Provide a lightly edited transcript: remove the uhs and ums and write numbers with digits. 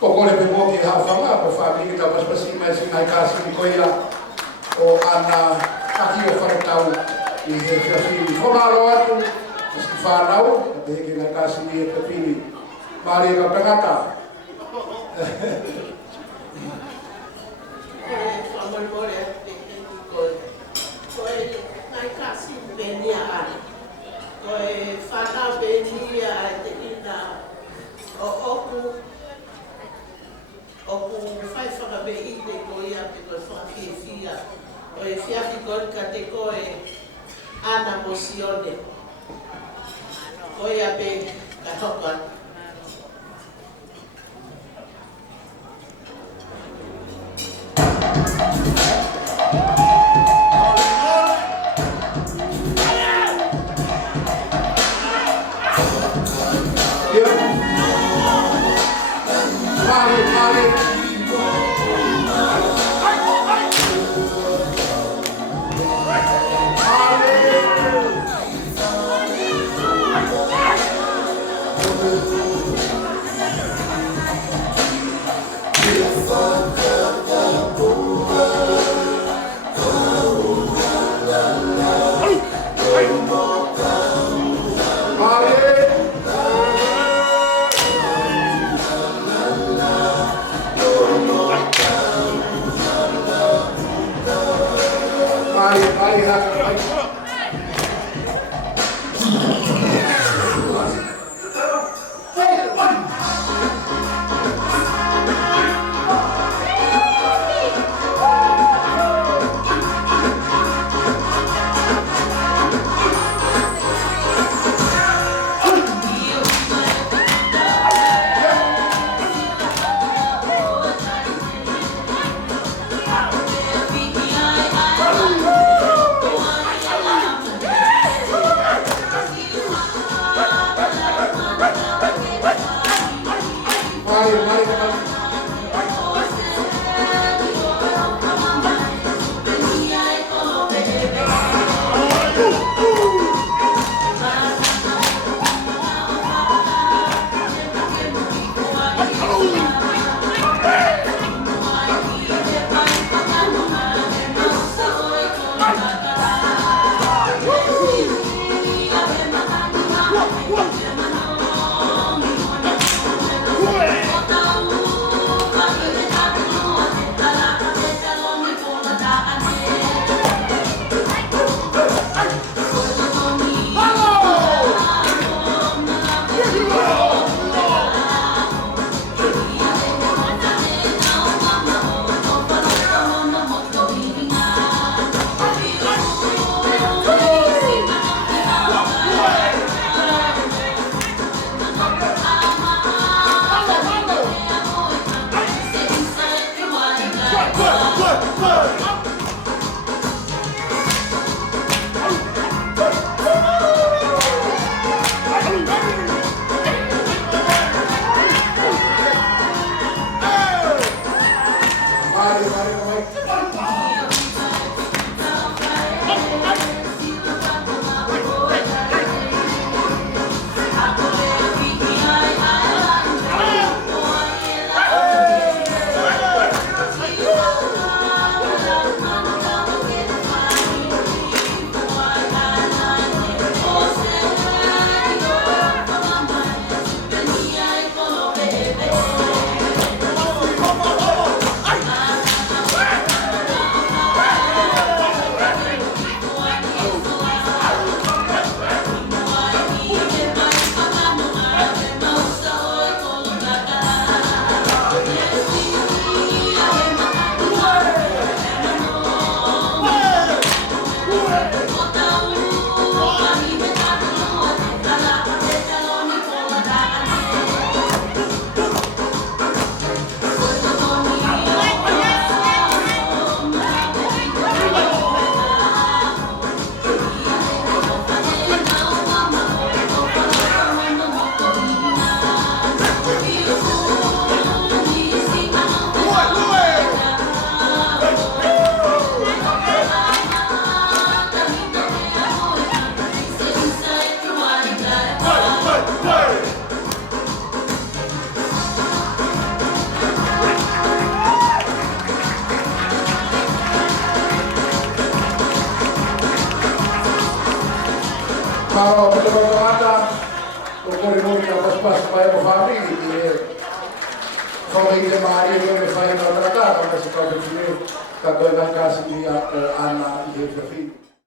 Kokole pe mo ki hawhanga, pa whaami ki tau paspasi mai si ngai kasi ni koia o ana taki o whanatau i he whiawhiri. Whamaro atu, si whanau, te heke ngai kasi ni e tawhiri. Māori e ka pangata. Whamormore ate e ki koe. Koe ngai kasi venia ana. Koe whanau venia e te ina o oku whai whakabei te koia pe koe whakawhiwhia. O e whiawhi korika te koe ana mosione. Koia pe katoka. Whamaro te roto ata, o kore nuri ka paspas pai o whamiri, ki e whamiri te maari e kore whai na tratata, ka si kau te tine, ka koe mai kasi ki ana i he whiawhi.